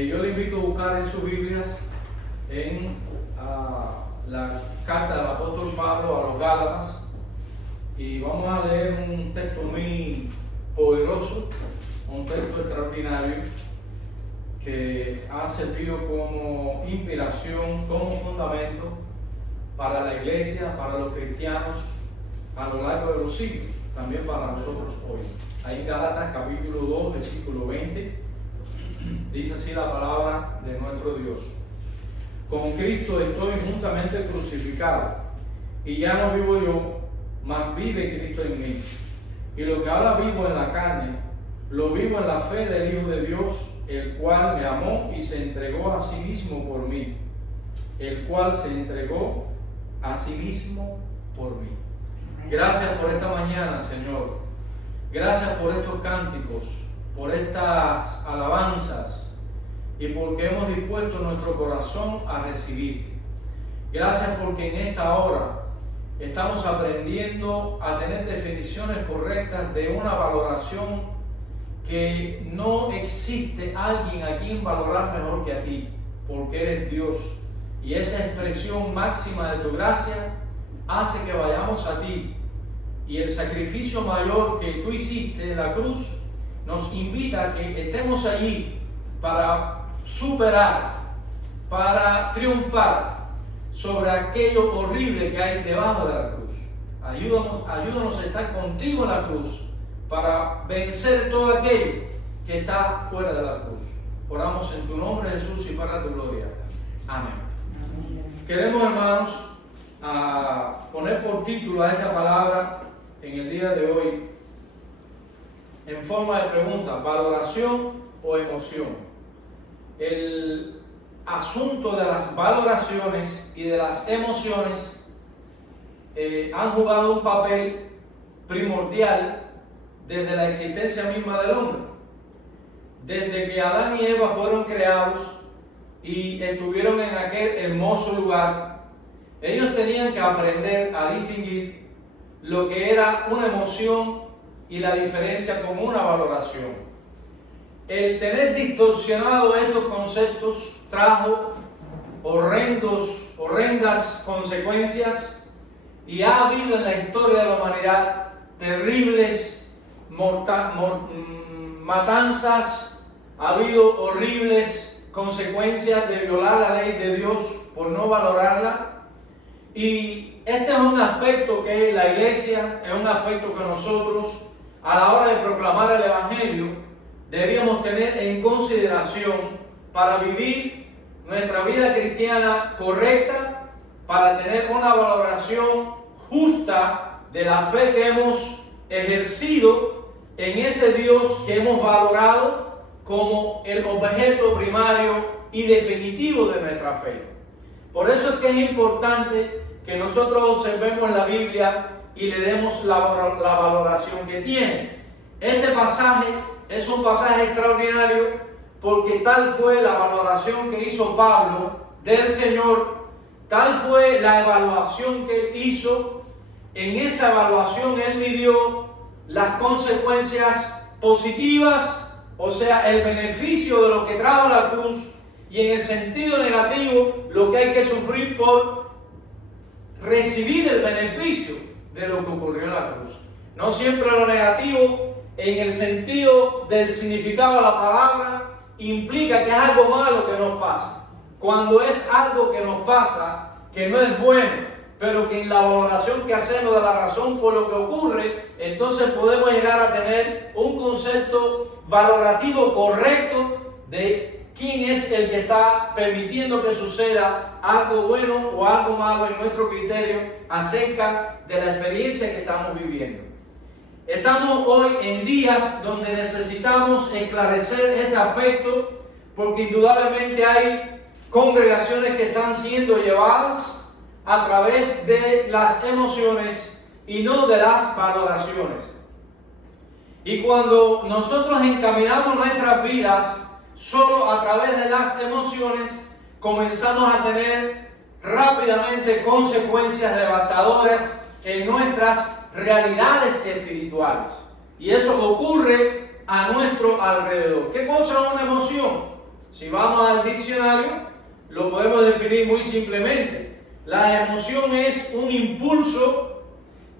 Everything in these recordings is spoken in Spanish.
Yo le invito a buscar en sus Biblias en la carta del apóstol Pablo a los Gálatas, y vamos a leer un texto muy poderoso, un texto extraordinario que ha servido como inspiración, como fundamento para la iglesia, para los cristianos a lo largo de los siglos, también para nosotros hoy. Ahí en Gálatas capítulo 2, versículo 20, dice así la palabra de nuestro Dios: con Cristo estoy juntamente crucificado, y ya no vivo yo, mas vive Cristo en mí. Y lo que ahora vivo en la carne, lo vivo en la fe del Hijo de Dios, el cual me amó y se entregó a sí mismo por mí. El cual se entregó a sí mismo por mí. Gracias por esta mañana, Señor. Gracias por estos cánticos, por estas alabanzas y porque hemos dispuesto nuestro corazón a recibir. Gracias porque en esta hora estamos aprendiendo a tener definiciones correctas de una valoración que no existe alguien a quien valorar mejor que a ti, porque eres Dios. Y esa expresión máxima de tu gracia hace que vayamos a ti. Y el sacrificio mayor que tú hiciste en la cruz nos invita a que estemos allí para superar, para triunfar sobre aquello horrible que hay debajo de la cruz. Ayúdanos a estar contigo en la cruz para vencer todo aquello que está fuera de la cruz. Oramos en tu nombre, Jesús, y para tu gloria. Amén. Queremos, hermanos, poner por título a esta palabra en el día de hoy, en forma de pregunta: ¿valoración o emoción? El asunto de las valoraciones y de las emociones han jugado un papel primordial desde la existencia misma del hombre. Desde que Adán y Eva fueron creados y estuvieron en aquel hermoso lugar, ellos tenían que aprender a distinguir lo que era una emoción y la diferencia con una valoración. El tener distorsionado estos conceptos trajo horrendas consecuencias, y ha habido en la historia de la humanidad terribles matanzas, ha habido horribles consecuencias de violar la ley de Dios por no valorarla. Y este es un aspecto que la iglesia, es un aspecto que nosotros a la hora de proclamar el Evangelio deberíamos tener en consideración para vivir nuestra vida cristiana correcta, para tener una valoración justa de la fe que hemos ejercido en ese Dios que hemos valorado como el objeto primario y definitivo de nuestra fe. Por eso es que es importante que nosotros observemos la Biblia y le demos la valoración que tiene. Este pasaje es un pasaje extraordinario porque tal fue la valoración que hizo Pablo del Señor, tal fue la evaluación que él hizo. En esa evaluación él vivió las consecuencias positivas, o sea, el beneficio de lo que trajo la cruz, y en el sentido negativo, lo que hay que sufrir por recibir el beneficio de lo que ocurrió en la cruz. No siempre lo negativo, en el sentido del significado de la palabra, implica que es algo malo que nos pasa. Cuando es algo que nos pasa, que no es bueno, pero que en la valoración que hacemos de la razón por lo que ocurre, entonces podemos llegar a tener un concepto valorativo correcto de quién es el que está permitiendo que suceda algo bueno o algo malo en nuestro criterio acerca de la experiencia que estamos viviendo. Estamos hoy en días donde necesitamos esclarecer este aspecto, porque indudablemente hay congregaciones que están siendo llevadas a través de las emociones y no de las valoraciones. Y cuando nosotros encaminamos nuestras vidas solo a través de las emociones, comenzamos a tener rápidamente consecuencias devastadoras en nuestras realidades espirituales. Y eso ocurre a nuestro alrededor. ¿Qué cosa es una emoción? Si vamos al diccionario, lo podemos definir muy simplemente. La emoción es un impulso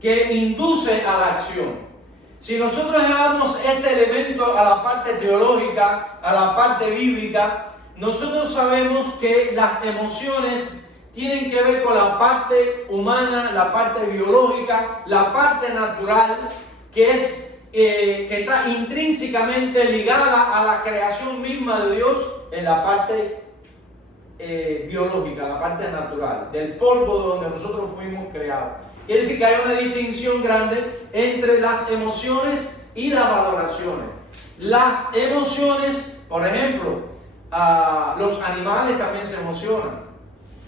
que induce a la acción. Si nosotros llevamos este elemento a la parte teológica, a la parte bíblica, nosotros sabemos que las emociones tienen que ver con la parte humana, la parte biológica, la parte natural, que está intrínsecamente ligada a la creación misma de Dios en la parte biológica, la parte natural, del polvo donde nosotros fuimos creados. Quiere decir que hay una distinción grande entre las emociones y las valoraciones. Las emociones, por ejemplo, los animales también se emocionan.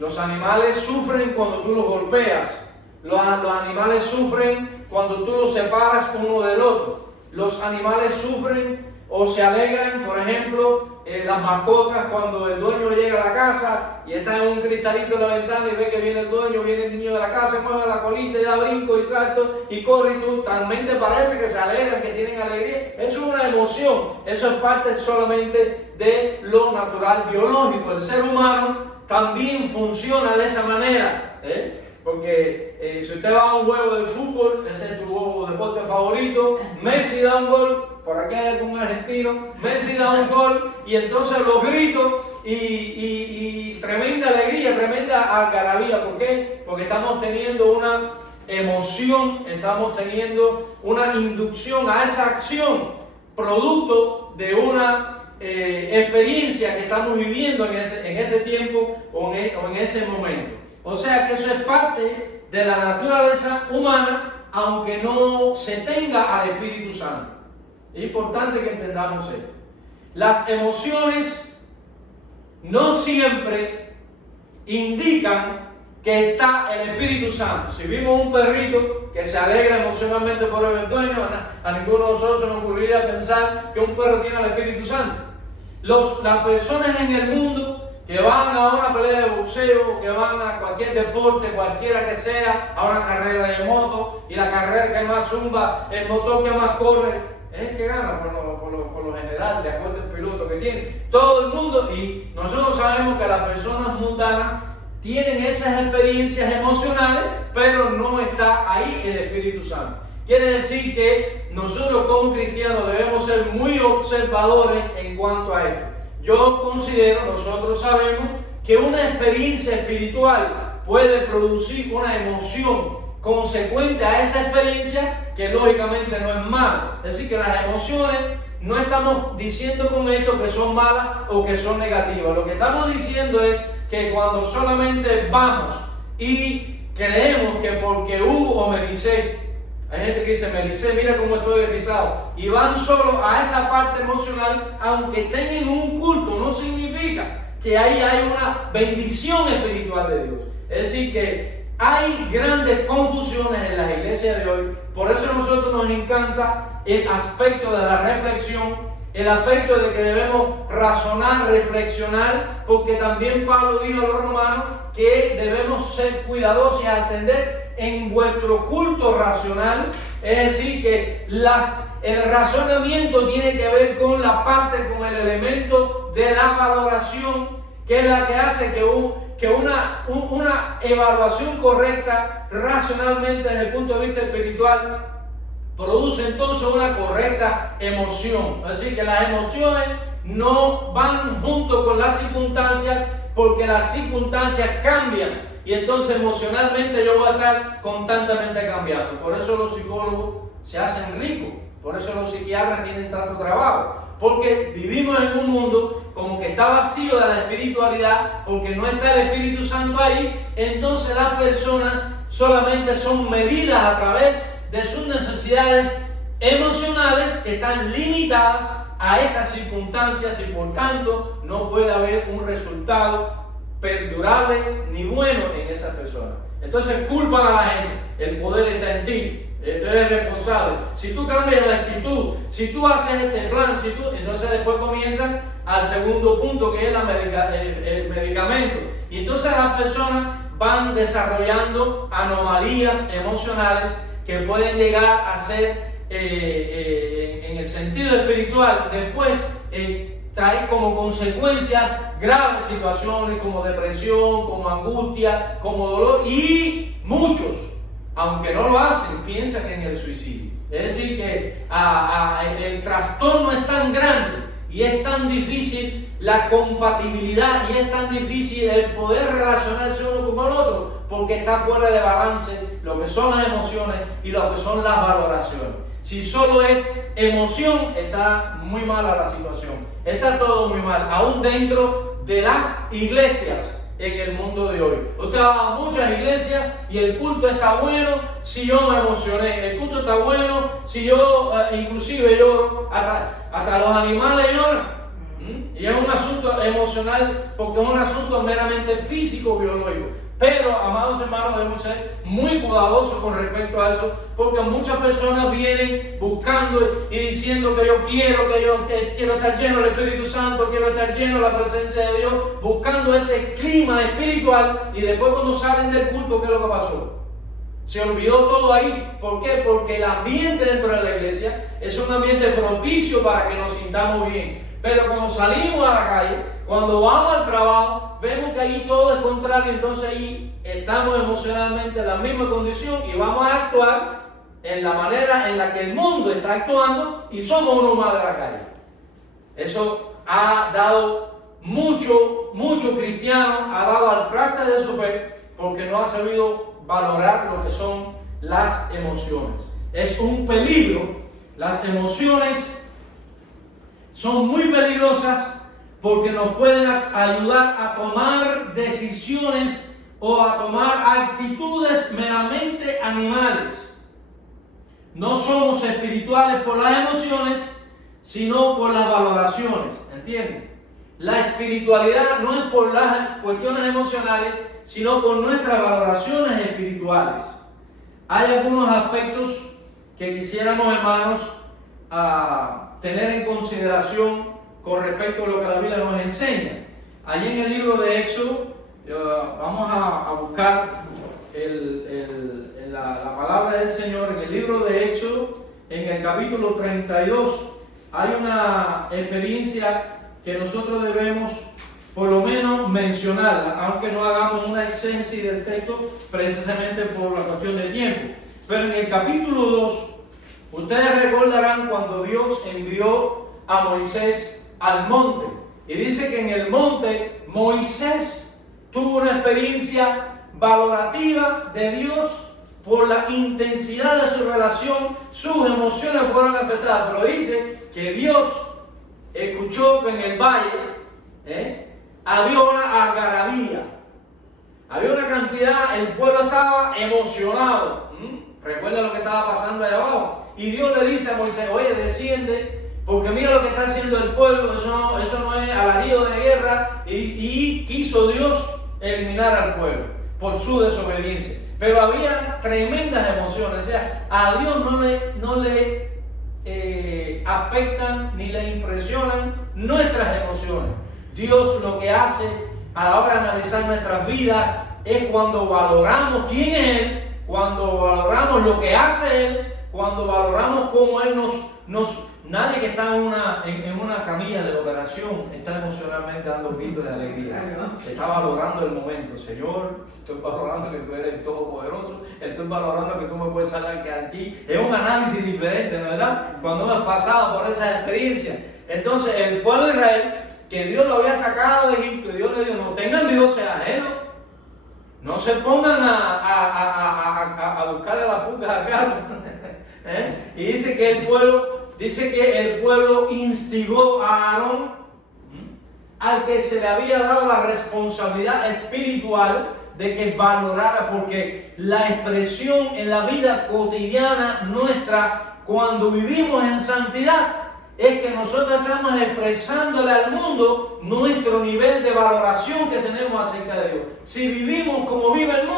Los animales sufren cuando tú los golpeas. Los animales sufren cuando tú los separas uno del otro. Los animales sufren o se alegran, por ejemplo, las mascotas cuando el dueño llega a la casa y está en un cristalito en la ventana y ve que viene el dueño, viene el niño de la casa, mueve la colita y da brinco y salto y corre y tú también te parece que se alegran, que tienen alegría. Eso es una emoción, eso es parte solamente de lo natural biológico. El ser humano también funciona de esa manera, porque si usted va a un juego de fútbol, ese es tu deporte favorito, Messi da un gol, por aquí hay algún argentino, Messi da un gol y entonces los gritos y tremenda alegría, tremenda algarabía. ¿Por qué? Porque estamos teniendo una emoción, estamos teniendo una inducción a esa acción, producto de una experiencia que estamos viviendo en ese tiempo o en ese momento. O sea que eso es parte de la naturaleza humana, aunque no se tenga al Espíritu Santo. Es importante que entendamos esto. Las emociones no siempre indican que está el Espíritu Santo. Si vimos un perrito que se alegra emocionalmente por el dueño, a ninguno de nosotros se nos ocurriría pensar que un perro tiene el Espíritu Santo. Las personas en el mundo que van a una pelea de boxeo, que van a cualquier deporte, cualquiera que sea, a una carrera de moto, y la carrera que más zumba, el motor que más corre, es el que gana por lo general, de acuerdo al piloto que tiene. Todo el mundo, y nosotros sabemos que las personas mundanas tienen esas experiencias emocionales, pero no está ahí el Espíritu Santo. Quiere decir que nosotros como cristianos debemos ser muy observadores en cuanto a esto. Yo considero, nosotros sabemos que una experiencia espiritual puede producir una emoción consecuente a esa experiencia que lógicamente no es mala. Es decir, que las emociones, no estamos diciendo con esto que son malas o que son negativas. Lo que estamos diciendo es que cuando solamente vamos y creemos que porque Hugo o Mericé, hay gente que dice, Mericé, mira cómo estoy erizado, y van solo a esa parte emocional, aunque estén en un culto, no significa que ahí hay una bendición espiritual de Dios. Es decir, que hay grandes confusiones en las iglesias de hoy. Por eso a nosotros nos encanta el aspecto de la reflexión, el aspecto de que debemos razonar, reflexionar, porque también Pablo dijo a los romanos que debemos ser cuidadosos y atender en vuestro culto racional. Es decir, que el razonamiento tiene que ver con la parte, con el elemento de la valoración, que es la que hace que una evaluación correcta racionalmente desde el punto de vista espiritual produce entonces una correcta emoción. Es decir, que las emociones no van junto con las circunstancias, porque las circunstancias cambian y entonces emocionalmente yo voy a estar constantemente cambiando. Por eso los psicólogos se hacen ricos, por eso los psiquiatras tienen tanto trabajo, porque vivimos en un mundo como que está vacío de la espiritualidad, porque no está el Espíritu Santo ahí. Entonces las personas solamente son medidas a través de sus necesidades emocionales, que están limitadas a esas circunstancias, y por tanto no puede haber un resultado perdurable ni bueno en esa persona. Entonces culpan a la gente, el poder está en ti, tú eres responsable. Si tú cambias de actitud, si tú haces este plan, entonces después comienzan al segundo punto, que es el medicamento. Y entonces las personas van desarrollando anomalías emocionales que pueden llegar a ser, en el sentido espiritual, después trae como consecuencia graves situaciones como depresión, como angustia, como dolor, y muchos, aunque no lo hacen, piensan en el suicidio. Es decir, que el trastorno es tan grande y es tan difícil la compatibilidad y es tan difícil el poder relacionarse uno con el otro, porque está fuera de balance lo que son las emociones y lo que son las valoraciones. Si solo es emoción, está muy mala la situación. Está todo muy mal, aún dentro de las iglesias en el mundo de hoy. Usted va a muchas iglesias y el culto está bueno si yo me emocioné. El culto está bueno si yo inclusive lloro. Hasta los animales lloran. Y es un asunto emocional porque es un asunto meramente físico, biológico. Pero, amados hermanos, debemos ser muy cuidadosos con respecto a eso, porque muchas personas vienen buscando y diciendo que yo quiero estar lleno del Espíritu Santo, quiero estar lleno de la presencia de Dios, buscando ese clima espiritual, y después cuando salen del culto, ¿qué es lo que pasó? Se olvidó todo ahí. ¿Por qué? Porque el ambiente dentro de la iglesia es un ambiente propicio para que nos sintamos bien. Pero cuando salimos a la calle, cuando vamos al trabajo, vemos que ahí todo es contrario. Entonces ahí estamos emocionalmente en la misma condición y vamos a actuar en la manera en la que el mundo está actuando y somos uno más de la calle. Eso ha dado mucho cristiano, ha dado al traste de su fe porque no ha sabido valorar lo que son las emociones. Es un peligro. Las emociones son muy peligrosas porque nos pueden ayudar a tomar decisiones o a tomar actitudes meramente animales. No somos espirituales por las emociones, sino por las valoraciones. ¿Entienden? La espiritualidad no es por las cuestiones emocionales, sino por nuestras valoraciones espirituales. Hay algunos aspectos que quisiéramos, hermanos, tener en consideración con respecto a lo que la Biblia nos enseña. Allí en el libro de Éxodo, vamos a buscar la palabra del Señor. En el libro de Éxodo, en el capítulo 32, hay una experiencia que nosotros debemos por lo menos mencionarla, aunque no hagamos una exégesis del texto precisamente por la cuestión de tiempo. Pero en el capítulo 2, ustedes recordarán cuando Dios envió a Moisés al monte. Y dice que en el monte Moisés tuvo una experiencia valorativa de Dios por la intensidad de su relación. Sus emociones fueron afectadas. Pero dice que Dios escuchó que en el valle había una algarabía. Había una cantidad, el pueblo estaba emocionado. Recuerda lo que estaba pasando allá abajo. Y Dios le dice a Moisés: oye, desciende, porque mira lo que está haciendo el pueblo, eso no es alarido de guerra. Y quiso Dios eliminar al pueblo por su desobediencia. Pero había tremendas emociones. O sea, a Dios no le afectan ni le impresionan nuestras emociones. Dios lo que hace a la hora de analizar nuestras vidas es cuando valoramos quién es Él, cuando valoramos lo que hace Él, cuando valoramos cómo Él nadie que está en una camilla de operación está emocionalmente dando gritos de alegría. Está valorando el momento. Señor, estoy valorando que tú eres todopoderoso, estoy valorando que tú me puedes sacar aquí. Es un análisis diferente, ¿verdad? Cuando hemos pasado por esa experiencia. Entonces, el pueblo de Israel, que Dios lo había sacado de Egipto, y Dios le dijo: no tengan dioses ajenos, no se pongan a buscarle la puca acá. Y dice que el pueblo instigó a Aarón, al que se le había dado la responsabilidad espiritual de que valorara, porque la expresión en la vida cotidiana nuestra, cuando vivimos en santidad, es que nosotros estamos expresándole al mundo nuestro nivel de valoración que tenemos acerca de Dios. Si vivimos como vive el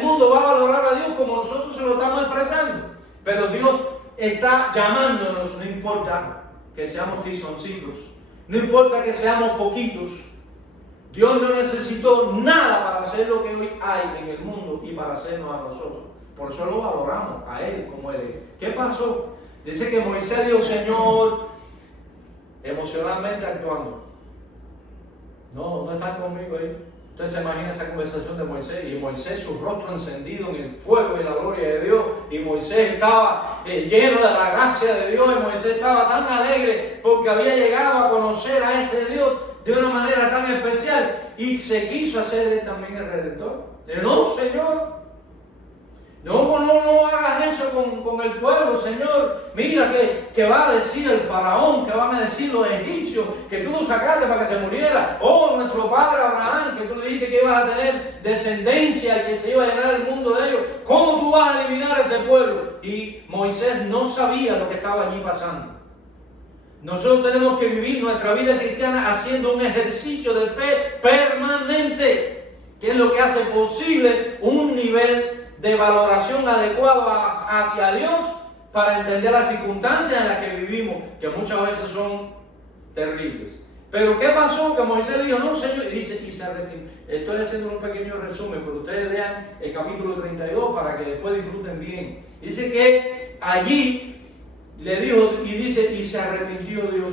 mundo va a valorar a Dios como nosotros se lo estamos expresando. Pero Dios está llamándonos, no importa que seamos tizoncitos, no importa que seamos poquitos. Dios no necesitó nada para hacer lo que hoy hay en el mundo y para hacernos a nosotros. Por eso lo valoramos a Él como Él es. ¿Qué pasó? Dice que Moisés dijo: Señor, emocionalmente actuando. No están conmigo ahí. Usted se imagina esa conversación de Moisés, y Moisés, su rostro encendido en el fuego y la gloria de Dios, y Moisés estaba lleno de la gracia de Dios, y Moisés estaba tan alegre porque había llegado a conocer a ese Dios de una manera tan especial, y se quiso hacer él también el Redentor. No, Señor, no hagas eso con el pueblo, Señor. Mira que va a decir el faraón, que van a decir los egipcios, que tú lo sacaste para que se muriera. Oh, nuestro padre Abraham, que tú le dijiste que ibas a tener descendencia, que se iba a llenar el mundo de ellos. ¿Cómo tú vas a eliminar ese pueblo? Y Moisés no sabía lo que estaba allí pasando. Nosotros tenemos que vivir nuestra vida cristiana haciendo un ejercicio de fe permanente, que es lo que hace posible un nivel de valoración adecuada hacia Dios para entender las circunstancias en las que vivimos, que muchas veces son terribles. Pero ¿qué pasó? Que Moisés dijo, no, Señor, y se arrepintió. Estoy haciendo un pequeño resumen, pero ustedes lean el capítulo 32 para que después disfruten bien. Dice que allí le dijo, y dice, y se arrepintió Dios.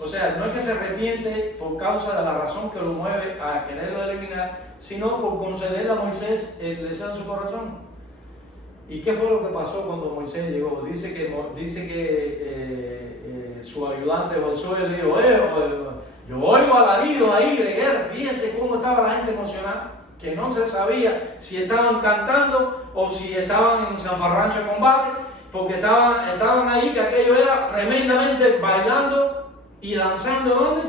O sea, no es que se arrepiente por causa de la razón que lo mueve a quererlo eliminar, sino por concederle a Moisés el deseo en su corazón. ¿Y qué fue lo que pasó cuando Moisés llegó? Dice que su ayudante Josué le dijo, yo oigo alaridos ahí de guerra. Fíjense cómo estaba la gente emocionada, que no se sabía si estaban cantando o si estaban en zafarrancho de combate, porque estaban ahí, que aquello era tremendamente bailando y lanzando, ¿dónde?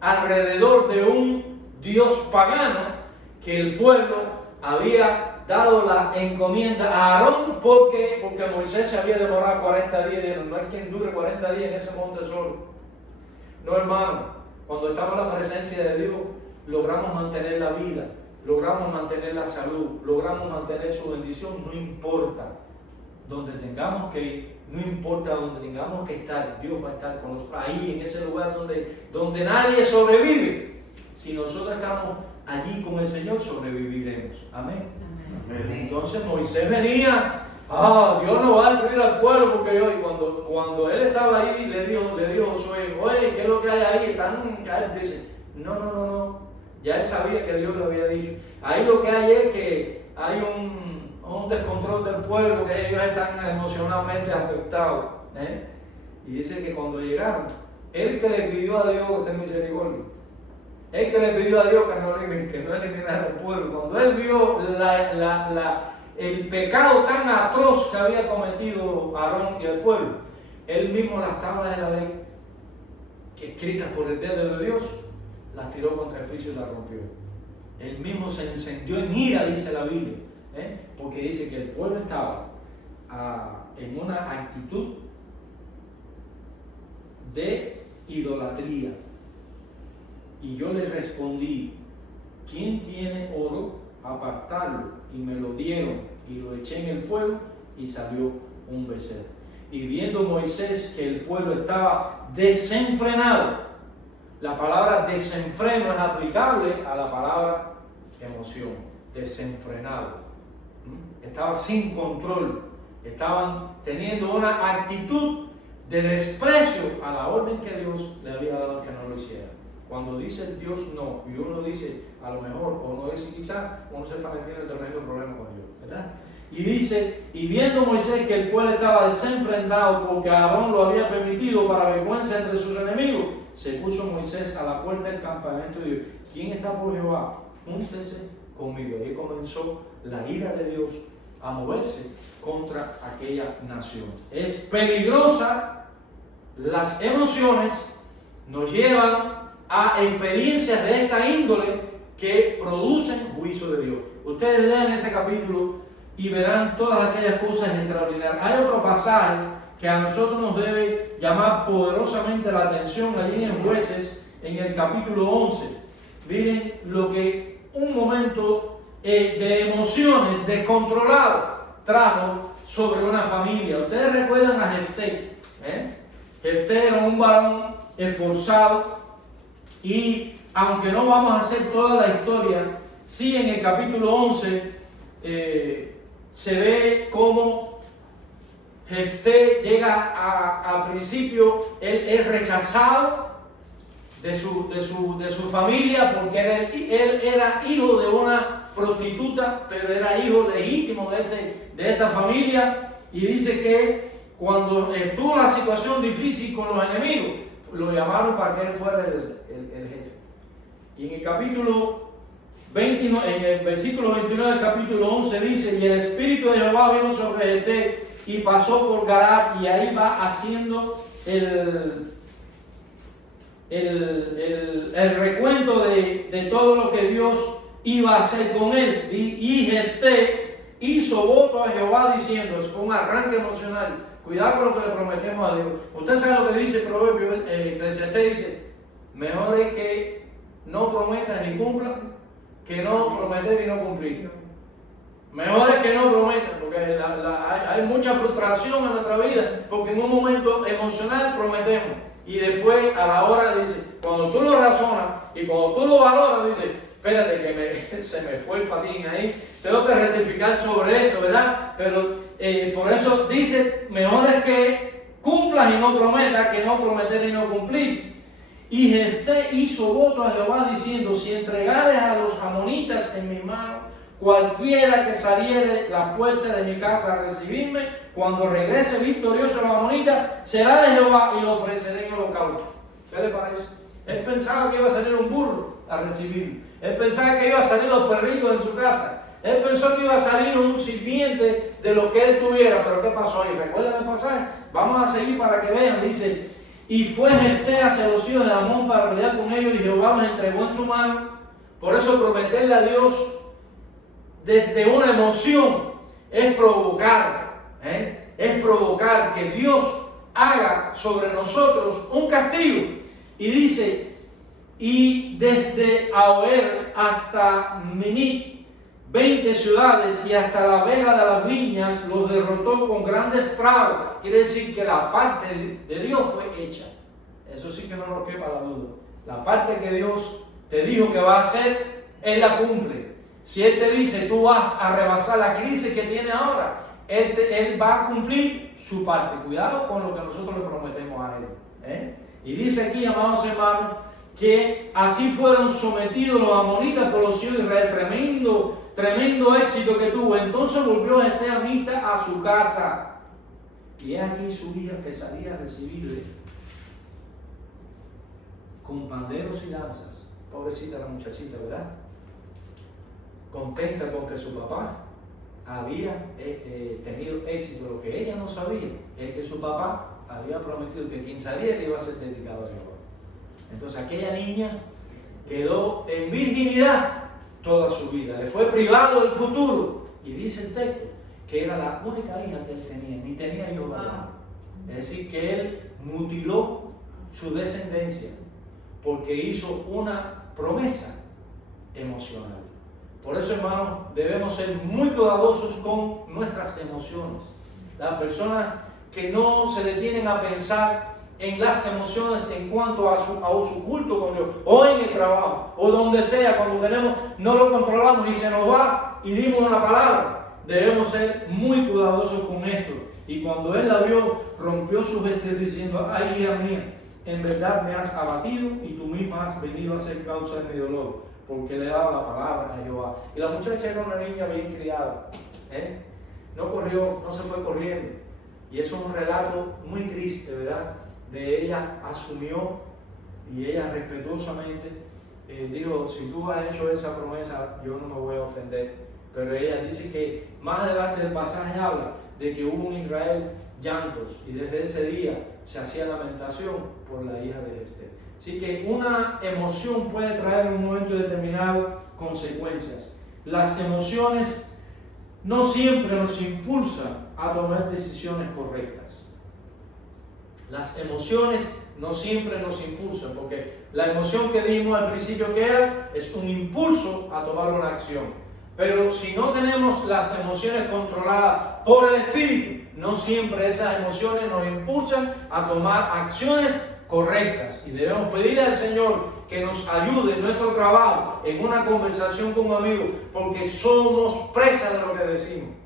Alrededor de un dios pagano que el pueblo había dado la encomienda a Aarón, porque Moisés se había demorado 40 días. Dijeron, no hay quien dure 40 días en ese monte solo. No, hermano, cuando estamos en la presencia de Dios, logramos mantener la vida, logramos mantener la salud, logramos mantener su bendición, no importa donde tengamos que ir, no importa donde tengamos que estar, Dios va a estar con nosotros, ahí en ese lugar donde nadie sobrevive. Si nosotros estamos allí con el Señor, sobreviviremos. Amén. Amén. Entonces Moisés venía, Dios no va a destruir al pueblo porque yo, y cuando él estaba ahí, le dijo Josué, oye, ¿qué es lo que hay ahí? Dice, no, ya él sabía que Dios lo había dicho. Ahí lo que hay es que hay un descontrol del pueblo, que ellos están emocionalmente afectados. Y dice que cuando llegaron, él que le pidió a Dios que tenga misericordia, él que le pidió a Dios que no eliminara al pueblo, cuando él vio el pecado tan atroz que había cometido Aarón y el pueblo, él mismo las tablas de la ley, que escritas por el dedo de Dios, las tiró contra el piso y las rompió. Él mismo se encendió en ira, dice la Biblia, porque dice que el pueblo estaba en una actitud de idolatría. Y yo le respondí, ¿quién tiene oro? Apartarlo. Y me lo dieron y lo eché en el fuego y salió un becerro. Y viendo Moisés que el pueblo estaba desenfrenado, la palabra desenfreno es aplicable a la palabra emoción, desenfrenado. Estaba sin control, estaban teniendo una actitud de desprecio a la orden que Dios le había dado que no lo hiciera. Cuando dice Dios no, y uno dice a lo mejor, o no dice quizá, uno se está metiendo en tremendo problema con Dios, ¿verdad? Y dice, y viendo Moisés que el pueblo estaba desenfrendado porque Aarón lo había permitido para vergüenza entre sus enemigos, se puso Moisés a la puerta del campamento y dijo, ¿quién está por Jehová? Úntese conmigo. Y ahí comenzó la ira de Dios a moverse contra aquella nación. Es peligrosa, las emociones nos llevan a experiencias de esta índole que producen juicio de Dios. Ustedes lean ese capítulo y verán todas aquellas cosas extraordinarias. Hay otro pasaje que a nosotros nos debe llamar poderosamente la atención allí en Jueces, en el capítulo 11. Miren lo que un momento de emociones descontrolado trajo sobre una familia. Ustedes recuerdan a Jefté. Jefté era un varón esforzado, y aunque no vamos a hacer toda la historia, sí en el capítulo 11 se ve cómo Jefté llega al principio, él es rechazado de su familia porque él era hijo de una prostituta, pero era hijo legítimo de esta familia. Y dice que cuando estuvo la situación difícil con los enemigos, lo llamaron para que él fuera el jefe. Y en el capítulo 29, en el versículo 29 del capítulo 11 dice: y el Espíritu de Jehová vino sobre Jefté y pasó por Galaad, y ahí va haciendo el recuento de todo lo que Dios iba a hacer con él. Y Jefté hizo voto a Jehová diciendo, es un arranque emocional, cuidado con lo que le prometemos a Dios. Usted sabe lo que dice el proverbio, Eclesiastés dice, mejor es que no prometas y cumplas que no prometer y no cumplir. Mejor es que no prometas, porque hay mucha frustración en nuestra vida, porque en un momento emocional prometemos y después a la hora dice, cuando tú lo razonas y cuando tú lo valoras, dices, espérate que se me fue el patín ahí, tengo que rectificar sobre eso, ¿verdad? Pero por eso dice, mejor es que cumplas y no prometas que no prometer y no cumplir. Y Jefté hizo voto a Jehová diciendo, si entregares a los amonitas en mi mano, cualquiera que saliere la puerta de mi casa a recibirme, cuando regrese victorioso a los amonitas, será de Jehová y lo ofreceré en holocausto. ¿Qué le parece? Él pensaba que iba a salir un burro a recibirme. Él pensaba que iba a salir los perritos en su casa. Él pensó que iba a salir un sirviente de lo que él tuviera. Pero ¿qué pasó ahí? ¿Recuerdan el pasaje? Vamos a seguir para que vean. Dice, y fue Jefté hacia los hijos de Amón para pelear con ellos, y Jehová los entregó en su mano. Por eso prometerle a Dios desde una emoción es provocar, es provocar que Dios haga sobre nosotros un castigo. Y dice, y desde Aoer hasta Minit, 20 ciudades, y hasta la vega de las viñas los derrotó con grandes estragos. Quiere decir que la parte de Dios fue hecha. Eso sí que no nos quepa la duda. La parte que Dios te dijo que va a hacer, Él la cumple. Si Él te dice, tú vas a rebasar la crisis que tiene ahora, Él va a cumplir su parte. Cuidado con lo que nosotros le prometemos a Él. Y dice aquí, amados hermanos, que así fueron sometidos los amonitas por los hijos de Israel. Tremendo éxito que tuvo. Entonces volvió Jefté amita a su casa. Y es aquí su hija que salía a recibirle con panderos y danzas. Pobrecita la muchachita, ¿verdad? Contenta con que su papá había tenido éxito. Lo que ella no sabía es que su papá había prometido que quien saliera iba a ser dedicado a Jehová. Entonces aquella niña quedó en virginidad toda su vida, le fue privado del futuro. Y dice el texto que era la única hija que él tenía, ni tenía hijos varones. Es decir, que él mutiló su descendencia porque hizo una promesa emocional. Por eso, hermanos, debemos ser muy cuidadosos con nuestras emociones. Las personas que no se detienen a pensar en las emociones en cuanto a su culto con Dios, o en el trabajo, o donde sea, cuando no lo controlamos y se nos va y dimos una palabra, debemos ser muy cuidadosos con esto. Y cuando él la vio, rompió sus vestidos diciendo, ay, hija mía, en verdad me has abatido y tú misma has venido a ser causa de mi dolor, porque le he dado la palabra a Jehová. Y la muchacha era una niña bien criada, no corrió, no se fue corriendo. Y eso es un relato muy triste, ¿verdad? De ella asumió y ella respetuosamente dijo, si tú has hecho esa promesa, yo no me voy a ofender. Pero ella dice que más adelante el pasaje habla de que hubo en Israel llantos y desde ese día se hacía lamentación por la hija de Jefté. Así que una emoción puede traer en un momento determinado consecuencias. Las emociones no siempre nos impulsan a tomar decisiones correctas. Las emociones no siempre nos impulsan, porque la emoción que dijimos al principio que era, es un impulso a tomar una acción. Pero si no tenemos las emociones controladas por el Espíritu, no siempre esas emociones nos impulsan a tomar acciones correctas. Y debemos pedirle al Señor que nos ayude en nuestro trabajo, en una conversación con un amigo, porque somos presas de lo que decimos.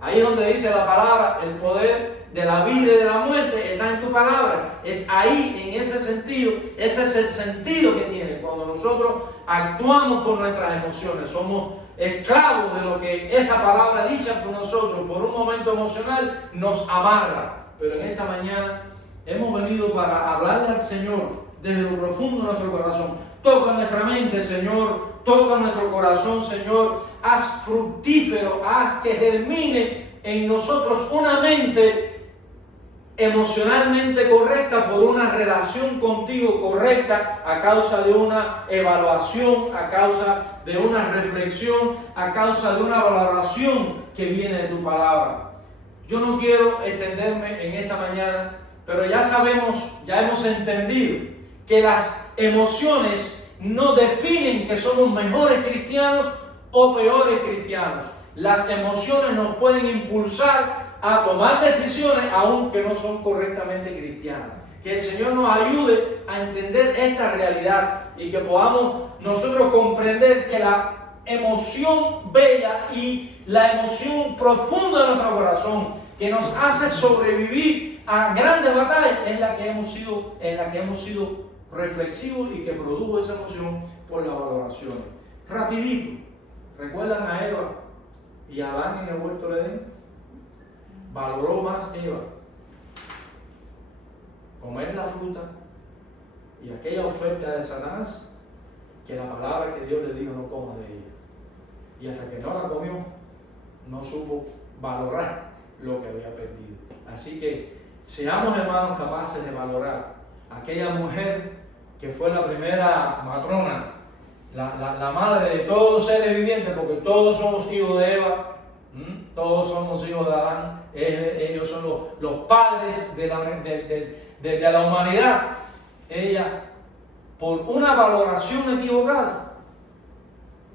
Ahí donde dice la palabra, el poder de la vida y de la muerte está en tu palabra. Es ahí, en ese sentido, ese es el sentido que tiene. Cuando nosotros actuamos por nuestras emociones, somos esclavos de lo que esa palabra dicha por nosotros, por un momento emocional, nos amarra. Pero en esta mañana hemos venido para hablarle al Señor desde lo profundo de nuestro corazón. Toca nuestra mente, Señor, toca nuestro corazón, Señor. Haz fructífero, haz que germine en nosotros una mente emocionalmente correcta por una relación contigo correcta, a causa de una evaluación, a causa de una reflexión, a causa de una valoración que viene de tu palabra. Yo no quiero extenderme en esta mañana, pero ya sabemos, ya hemos entendido que las emociones no definen que somos mejores cristianos o peores cristianos. Las emociones nos pueden impulsar a tomar decisiones aunque no son correctamente cristianas. Que el Señor nos ayude a entender esta realidad y que podamos nosotros comprender que la emoción bella y la emoción profunda de nuestro corazón que nos hace sobrevivir a grandes batallas es la que hemos sido reflexivos y que produjo esa emoción por la valoración. Rapidito, ¿recuerdan a Eva y a Adán en el huerto de Edén? Valoró más Eva comer la fruta y aquella oferta de Satanás que la palabra que Dios le dijo no coma de ella. Y hasta que no la comió, no supo valorar lo que había perdido. Así que seamos, hermanos, capaces de valorar a aquella mujer que fue la primera matrona, la madre de todos los seres vivientes, porque todos somos hijos de Eva. Todos somos hijos de Adán, ellos son los padres de la humanidad. Ella, por una valoración equivocada,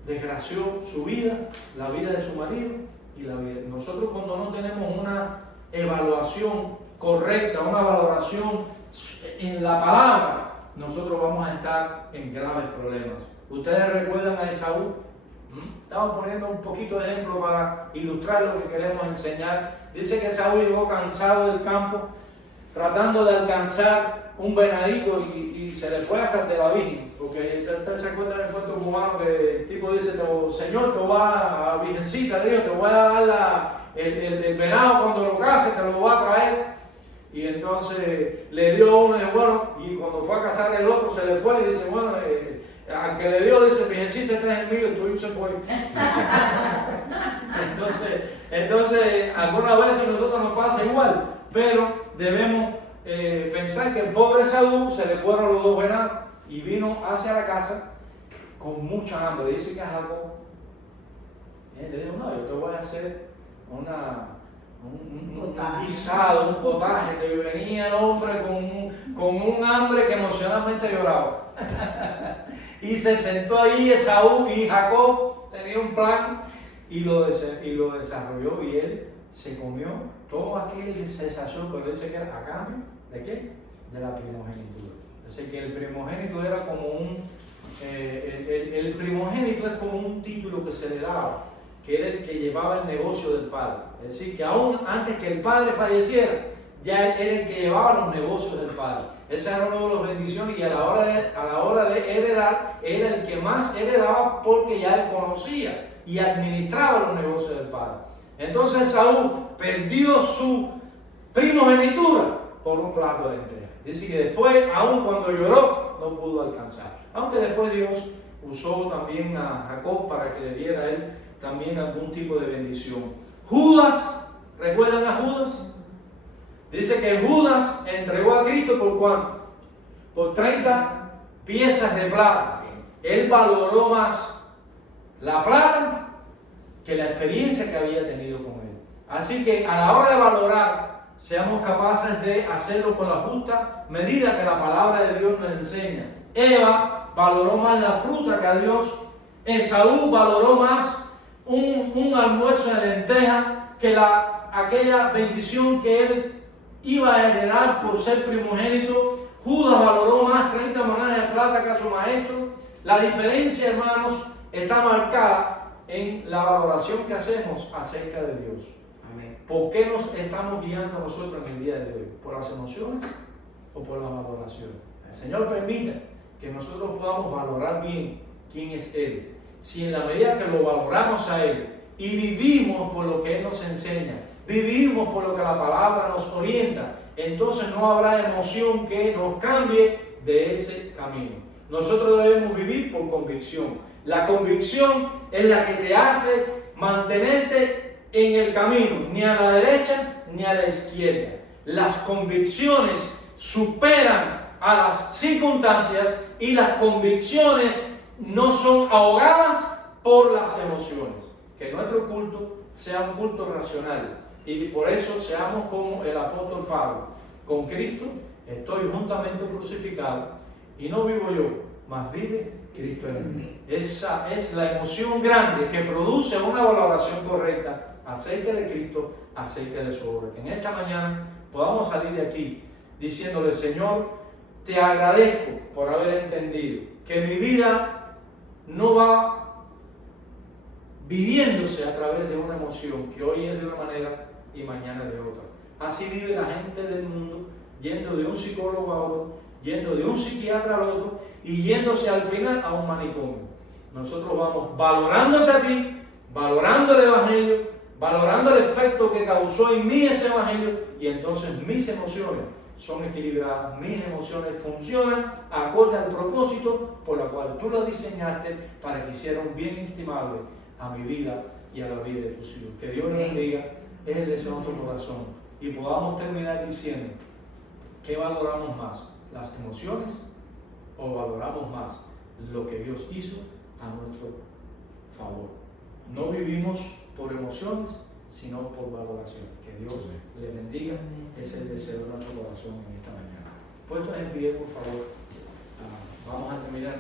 desgració su vida, la vida de su marido y la vida. Nosotros, cuando no tenemos una evaluación correcta, una valoración en la palabra, nosotros vamos a estar en graves problemas. ¿Ustedes recuerdan a Esaú? Estamos poniendo un poquito de ejemplo para ilustrar lo que queremos enseñar. Dice que Saúl llegó cansado del campo, tratando de alcanzar un venadito y se le fue hasta el de la Virgen. Porque usted se acuerda del cuento cubano que el tipo dice: Señor, te voy a Virgencita, Dios, te voy a dar el venado cuando lo cases, te lo voy a traer. Y entonces le dio uno y dijo, bueno, y cuando fue a cazar el otro se le fue y dice, bueno, al que le dio, dice, Virgencita, este es el mío, el tuyo se fue. entonces, algunas veces a nosotros nos pasa igual, pero debemos pensar que el pobre Saúl se le fueron los dos venados y vino hacia la casa con mucha hambre. Dice que a Jacob le dijo, no, yo te voy a hacer un guisado, un potaje, que venía el hombre con un hambre que emocionalmente lloraba. Y se sentó ahí Esaú y Jacob tenía un plan y lo desarrolló, y él se comió todo aquel sensación, pero dice que era a cambio ¿de qué? De la primogenitura. Dice que el primogénito era como el primogénito es como un título que se le daba, que era el que llevaba el negocio del padre. Es decir, que aún antes que el padre falleciera, ya él era el que llevaba los negocios del padre. Esa era una de las bendiciones, y a la hora de heredar, era el que más heredaba porque ya él conocía y administraba los negocios del padre. Entonces Saúl perdió su primogenitura por un plato de lentejas. Dice que después, aun cuando lloró, no pudo alcanzar. Aunque después Dios usó también a Jacob para que le diera a él también algún tipo de bendición. Judas, ¿recuerdan a Judas? Dice que Judas entregó a Cristo ¿por cuánto? Por 30 piezas de plata. Él valoró más la plata que la experiencia que había tenido con él. Así que a la hora de valorar, seamos capaces de hacerlo con la justa medida que la palabra de Dios nos enseña. Eva valoró más la fruta que a Dios. Esaú valoró más un almuerzo de lenteja que aquella bendición que él iba a heredar por ser primogénito. Judas valoró más 30 monedas de plata que a su maestro. La diferencia, hermanos, está marcada en la valoración que hacemos acerca de Dios. Amén. ¿Por qué nos estamos guiando nosotros en el día de hoy? ¿Por las emociones o por las valoraciones? El Señor permita que nosotros podamos valorar bien quién es Él. Si en la medida que lo valoramos a Él y vivimos por lo que Él nos enseña, vivimos por lo que la palabra nos orienta, entonces no habrá emoción que nos cambie de ese camino. Nosotros debemos vivir por convicción. La convicción es la que te hace mantenerte en el camino, ni a la derecha ni a la izquierda. Las convicciones superan a las circunstancias y las convicciones no son ahogadas por las emociones. Que nuestro culto sea un culto racional y por eso seamos como el apóstol Pablo. Con Cristo estoy juntamente crucificado y no vivo yo, mas vive Cristo en mí. Esa es la emoción grande que produce una valoración correcta acerca de Cristo, acerca de su obra. Que en esta mañana podamos salir de aquí diciéndole: Señor, te agradezco por haber entendido que mi vida no va viviéndose a través de una emoción que hoy es de una manera y mañana de otra. Así vive la gente del mundo, yendo de un psicólogo a otro, yendo de un psiquiatra al otro y yéndose al final a un manicomio. Nosotros vamos valorándote a ti, valorando el Evangelio, valorando el efecto que causó en mí ese Evangelio, y entonces mis emociones son equilibradas, mis emociones funcionan acorde al propósito por la cual tú lo diseñaste para que hiciera un bien estimable a mi vida y a la vida de tus hijos. Que Dios nos bendiga, es el deseo de nuestro corazón, y podamos terminar diciendo: ¿qué valoramos más? ¿Las emociones o valoramos más lo que Dios hizo a nuestro favor? No vivimos por emociones, sino por valoración. Que Dios le bendiga, es el deseo de nuestro corazón en esta mañana. Puestos en pie, por favor, vamos a terminar.